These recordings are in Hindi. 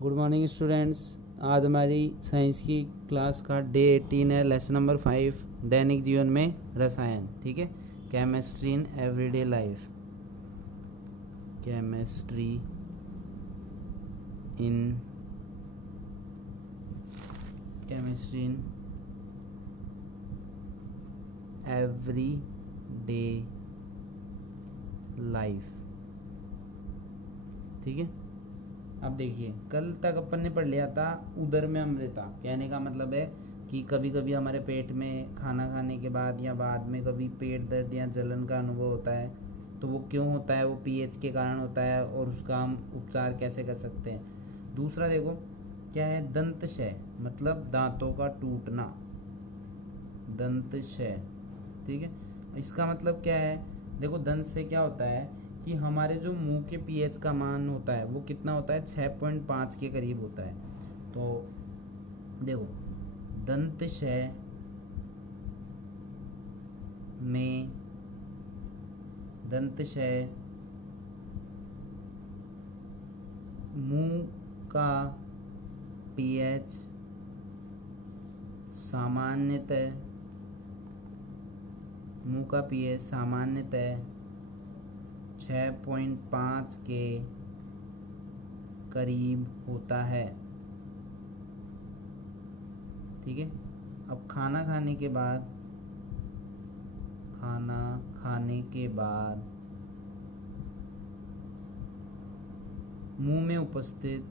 Good morning students. आज हमारी साइंस की क्लास का डे 18 है, लेसन नंबर 5 दैनिक जीवन में रसायन। ठीक है, chemistry in everyday life. Chemistry in everyday life. ठीक है, अब देखिए, कल तक अपन ने पढ़ लिया था उदर में अम्लता। कहने का मतलब है कि कभी कभी हमारे पेट में खाना खाने के बाद या बाद में कभी पेट दर्द या जलन का अनुभव होता है, तो वो क्यों होता है? वो पीएच के कारण होता है, और उसका हम उपचार कैसे कर सकते हैं। दूसरा देखो क्या है, दंतशय मतलब दांतों का टूटना, दंतशय। ठीक है, इसका मतलब क्या है? देखो, दंत से क्या होता है कि हमारे जो मुंह के पीएच का मान होता है वो कितना होता है, 6.5 के करीब होता है। तो देखो, दंतशय में मुंह का पीएच सामान्यतः 6.5 के करीब होता है। ठीक है, अब खाना खाने के बाद मुंह में उपस्थित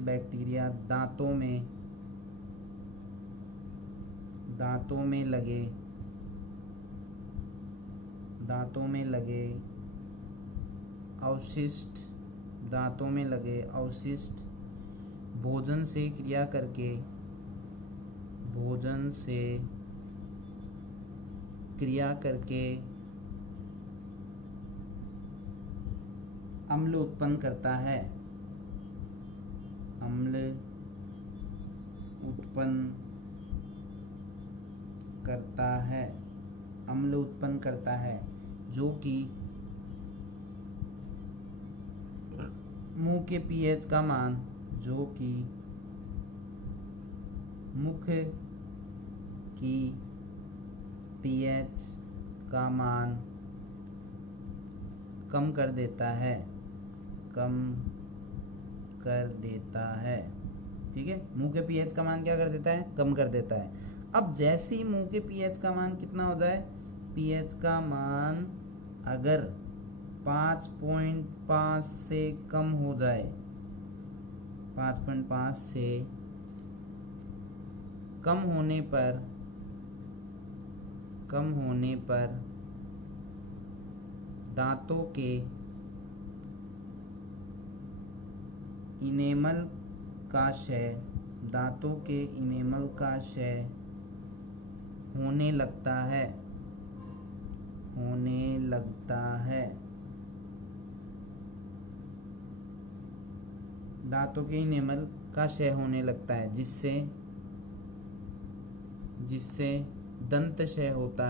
बैक्टीरिया दांतों में लगे अवशिष्ट भोजन से क्रिया करके अम्ल उत्पन्न करता है। अम्ल उत्पन्न करता है जो कि मुंह के पीएच का मान मुख की पीएच का मान कम कर देता है। ठीक है, मुंह के पीएच का मान क्या कर देता है? कम कर देता है। अब जैसे ही मुंह के पीएच का मान कितना हो जाए, पीएच का मान अगर 5.5 से कम हो जाए, 5.5 से कम होने पर दांतों के इनेमल का क्षय होने लगता है। दांतों के इनेमल का क्षय होने लगता है, जिससे दंतशय होता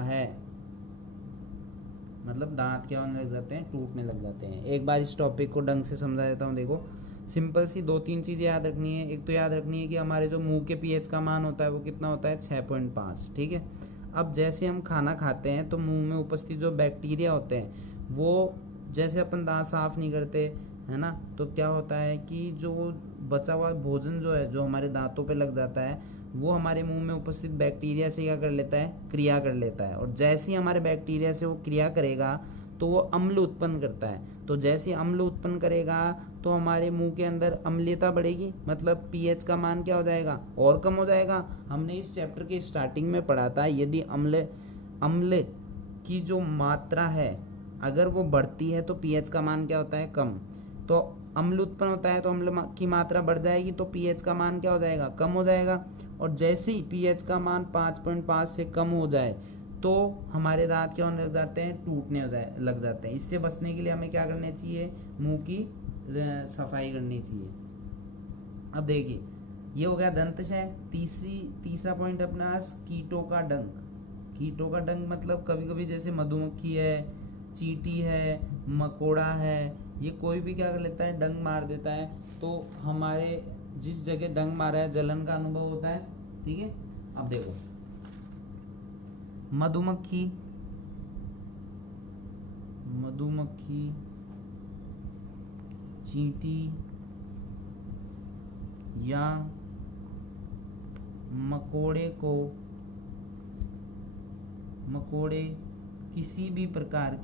है। मतलब दांत क्या होने लग जाते हैं? टूटने लग जाते हैं। एक बार इस टॉपिक को ढंग से समझा देता हूँ। देखो, सिंपल सी 2-3 चीज़ें याद रखनी है। एक तो याद रखनी है कि हमारे जो मुंह के पीएच का मान होता है वो कितना होता है, 6.5। ठीक है, अब जैसे हम खाना खाते हैं तो मुंह में उपस्थित जो बैक्टीरिया होते हैं वो, जैसे अपन दांत साफ नहीं करते है ना, तो क्या होता है कि जो बचा हुआ भोजन जो है, जो हमारे दांतों पे लग जाता है, वो हमारे मुंह में उपस्थित बैक्टीरिया से क्या कर लेता है? क्रिया कर लेता है। और जैसे ही हमारे बैक्टीरिया से वो क्रिया करेगा तो वो अम्ल उत्पन्न करता है। तो जैसे अम्ल उत्पन्न करेगा तो हमारे मुंह के अंदर अम्लता बढ़ेगी, मतलब पीएच का मान क्या हो जाएगा? और कम हो जाएगा। हमने इस चैप्टर के स्टार्टिंग में पढ़ा था, यदि अम्ल की जो मात्रा है अगर वो बढ़ती है तो पीएच का मान क्या होता है? कम। तो अम्ल उत्पन्न होता है तो अम्ल की मात्रा बढ़ जाएगी तो पीएच का मान क्या हो जाएगा? कम हो जाएगा। और जैसे ही पीएच का मान 5.5 से कम हो जाए तो हमारे दांत क्या होने लग जाते हैं, टूटने लग जाते हैं। इससे बचने के लिए हमें क्या करना चाहिए, मुंह की सफाई करनी चाहिए। अब देखिए ये हो गया दंतशय। तीसरा पॉइंट अपना कीटों का डंक। कीटों का डंक मतलब कभी कभी जैसे मधुमक्खी है, चींटी है, मकोड़ा है, ये कोई भी क्या कर लेता है, डंक मार देता है। तो हमारे जिस जगह डंक मारा है जलन का अनुभव होता है। ठीक है, अब देखो मधुमक्खी चींटी या मकोड़े किसी भी प्रकार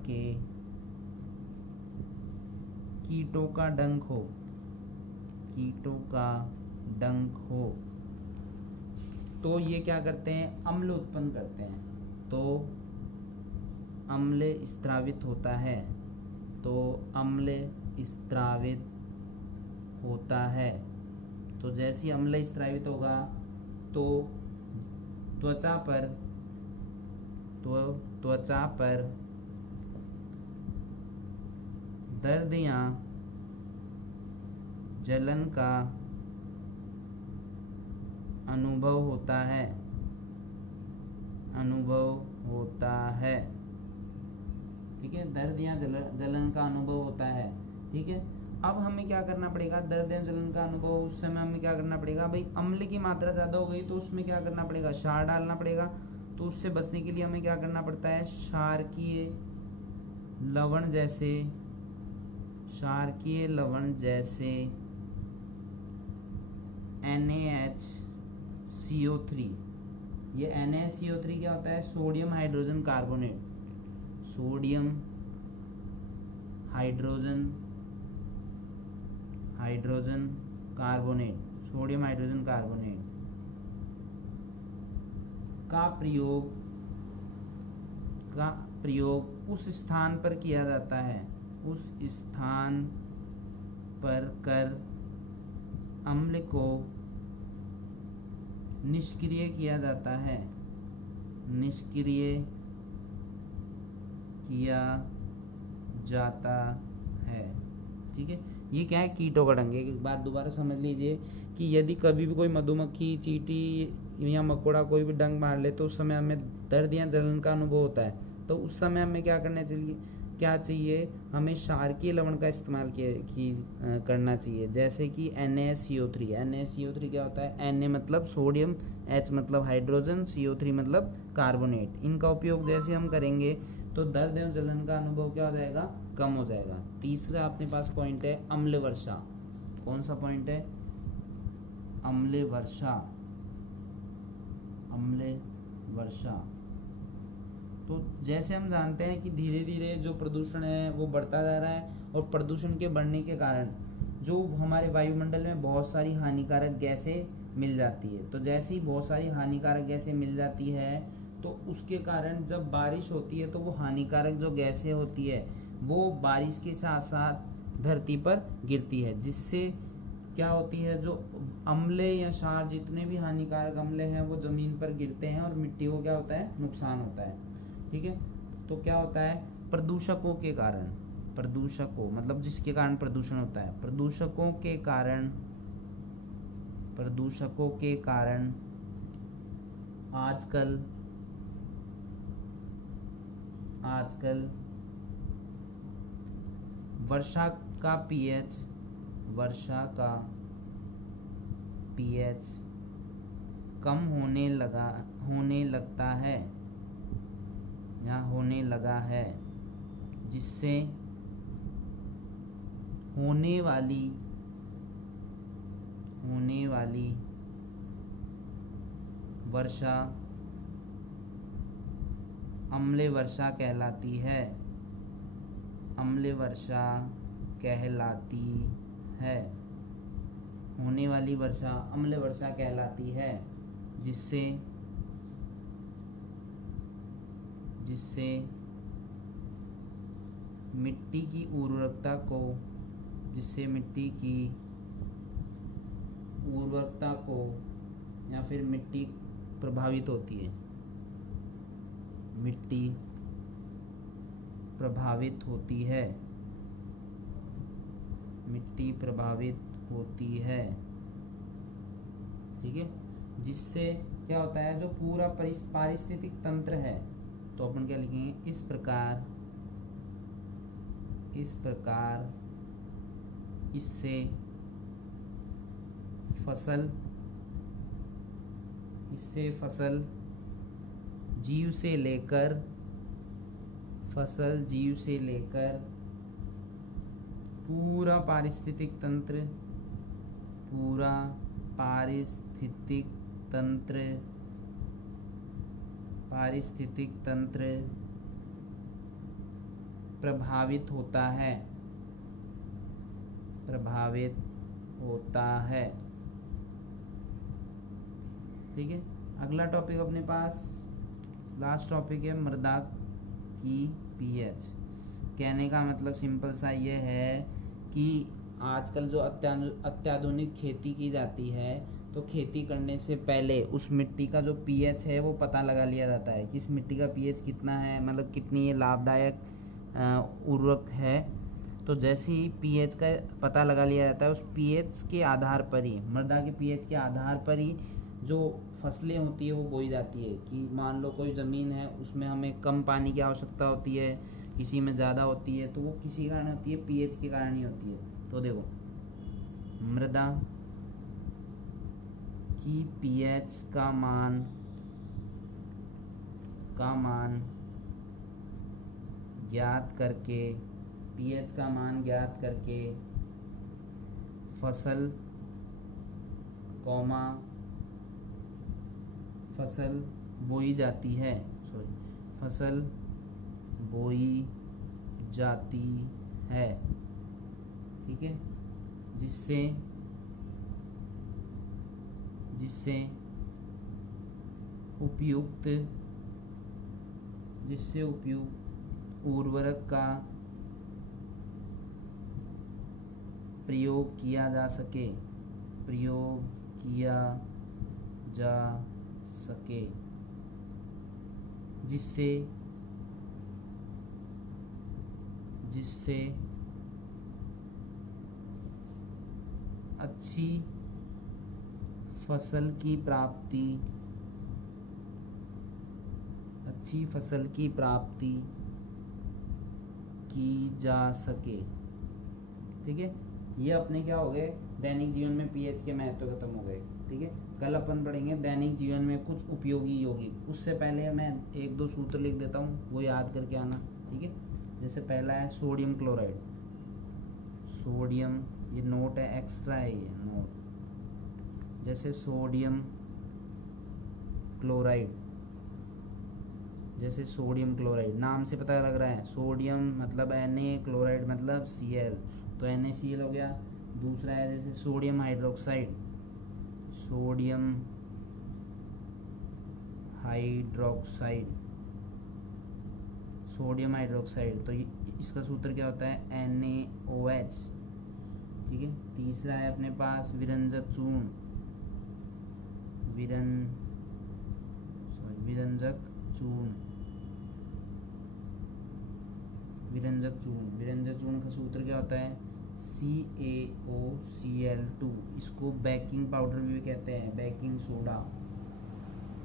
के कीटों का डंक हो तो ये क्या करते हैं, अम्ल उत्पन्न करते हैं। तो अम्ल स्त्रावित होता है। तो जैसे ही अम्ल स्त्रावित होगा तो त्वचा पर दर्द या जलन का अनुभव होता है। ठीक है, दर्द या जलन का अनुभव होता है। ठीक है, अब हमें क्या करना पड़ेगा, दर्द या जलन का अनुभव उस समय हमें क्या करना पड़ेगा, भाई अम्ल की मात्रा ज़्यादा हो गई तो उसमें क्या करना पड़ेगा, क्षार डालना पड़ेगा। तो उससे बचने के लिए हमें क्या करना पड़ता है, क्षारकीय लवण जैसे NaHCO3। ये NaCO3 क्या होता है, sodium hydrogen carbonate. Sodium hydrogen carbonate का प्रयोग उस स्थान पर किया जाता है, उस स्थान पर कर अम्ल को निष्क्रिय किया जाता है। ठीक है, ये क्या है, कीटों का डंक। एक बार दोबारा समझ लीजिए कि यदि कभी भी कोई मधुमक्खी, चींटी या मकोड़ा कोई भी डंक मार ले तो उस समय हमें दर्द या जलन का अनुभव होता है। तो उस समय हमें क्या चाहिए, हमें क्षारकीय लवण का इस्तेमाल करना चाहिए, जैसे कि NaCO3। NaCO3 क्या होता है, Na मतलब सोडियम, H मतलब हाइड्रोजन, CO3 मतलब कार्बोनेट। इनका उपयोग जैसे हम करेंगे तो दर्द एवं जलन का अनुभव क्या हो जाएगा, कम हो जाएगा। तीसरा अपने पास पॉइंट है अम्ल वर्षा। कौन सा पॉइंट है, अम्ल वर्षा। तो जैसे हम जानते हैं कि धीरे धीरे जो प्रदूषण है वो बढ़ता जा रहा है, और प्रदूषण के बढ़ने के कारण जो हमारे वायुमंडल में बहुत सारी हानिकारक गैसें मिल जाती है। तो जैसे ही बहुत सारी हानिकारक गैसें मिल जाती है तो उसके कारण जब बारिश होती है तो वो हानिकारक जो गैसें होती है वो बारिश के साथ साथ धरती पर गिरती है, जिससे क्या होती है, जो अम्ल या क्षार जितने भी हानिकारक अम्ल हैं वो जमीन पर गिरते हैं और मिट्टी को क्या होता है, नुकसान होता है। ठीक है, तो क्या होता है, प्रदूषकों मतलब जिसके कारण प्रदूषण होता है, प्रदूषकों के कारण आजकल वर्षा का pH कम होने लगा है, जिससे होने वाली वर्षा अम्ल वर्षा कहलाती है। होने वाली वर्षा अम्ल वर्षा कहलाती है, जिससे मिट्टी की उर्वरकता को या फिर मिट्टी प्रभावित होती है, मिट्टी प्रभावित होती है, मिट्टी प्रभावित होती है, ठीक है। जिससे क्या होता है, जो पूरा पारिस्थितिक तंत्र है, तो अपन क्या लिखेंगे, इस प्रकार इससे फसल जीव से लेकर पूरा पारिस्थितिक तंत्र प्रभावित होता है, ठीक है। अगला टॉपिक अपने पास लास्ट टॉपिक है मृदा की पीएच। कहने का मतलब सिंपल सा ये है कि आजकल जो अत्याधुनिक खेती की जाती है, तो खेती करने से पहले उस मिट्टी का जो पीएच है वो पता लगा लिया जाता है कि इस मिट्टी का पीएच कितना है, मतलब कितनी ये लाभदायक उर्वरक है। तो जैसे ही पीएच का पता लगा लिया जाता है, उस पीएच के आधार पर ही, मृदा के पीएच के आधार पर ही जो फसलें होती है वो बोई जाती है। कि मान लो कोई ज़मीन है, उसमें हमें कम पानी की आवश्यकता होती है, किसी में ज़्यादा होती है, तो वो किसी कारण होती है, पीएच के कारण ही होती है। तो देखो, मृदा की पीएच का मान ज्ञात करके, पीएच का मान ज्ञात करके फसल बोई जाती है, फसल बोई जाती है, ठीक है। जिससे उपयुक्त उर्वरक का प्रयोग किया जा सके, जिससे अच्छी फसल की प्राप्ति की जा सके, ठीक है। ये अपने क्या हो गए, दैनिक जीवन में पीएच के महत्व खत्म हो गए, ठीक है। कल अपन पढ़ेंगे दैनिक जीवन में कुछ उपयोगी यौगिक। उससे पहले मैं एक दो सूत्र लिख देता हूँ, वो याद करके आना, ठीक है। जैसे पहला है सोडियम क्लोराइड, सोडियम, ये नोट है, एक्स्ट्रा है ये नोट। जैसे सोडियम क्लोराइड, नाम से पता लग रहा है, सोडियम मतलब Na, क्लोराइड मतलब Cl, तो NaCl हो गया। दूसरा है जैसे सोडियम हाइड्रोक्साइड, तो इसका सूत्र क्या होता है, NaOH, ठीक है। तीसरा है अपने पास विरंजक चूर्ण का सूत्र क्या होता है, CaOCl2। इसको बेकिंग पाउडर भी कहते हैं, बेकिंग सोडा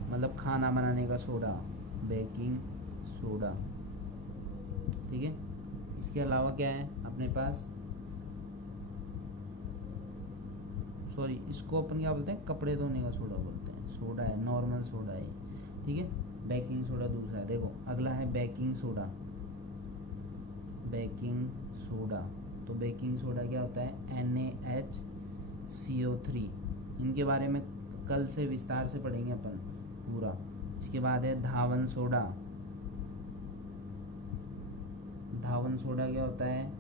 मतलब खाना बनाने का सोडा, बेकिंग सोडा, ठीक है। इसके अलावा क्या है अपने पास, इसको अपन क्या बोलते हैं, कपड़े धोने का सोडा बोलते हैं, सोडा है, नॉर्मल सोडा है, ठीक है। बेकिंग सोडा दूसरा है। देखो अगला है बेकिंग सोडा, तो बेकिंग सोडा क्या होता है, NaHCO3। इनके बारे में कल से विस्तार से पढ़ेंगे अपन पूरा। इसके बाद है धावन सोडा क्या होता है,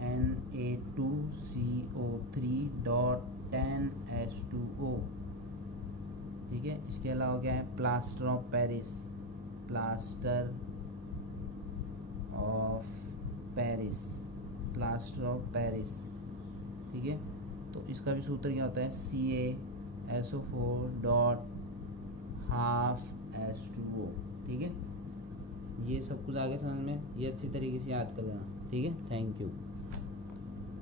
Na2CO3.10H2O, ठीक है। इसके अलावा क्या है, प्लास्टर ऑफ पेरिस, ठीक है। तो इसका भी सूत्र क्या होता है, SO4 डॉट हाफ H2O। ठीक है, ये सब कुछ आगे समझ में, ये अच्छी तरीके से याद कर लेना। ठीक है, थैंक यू।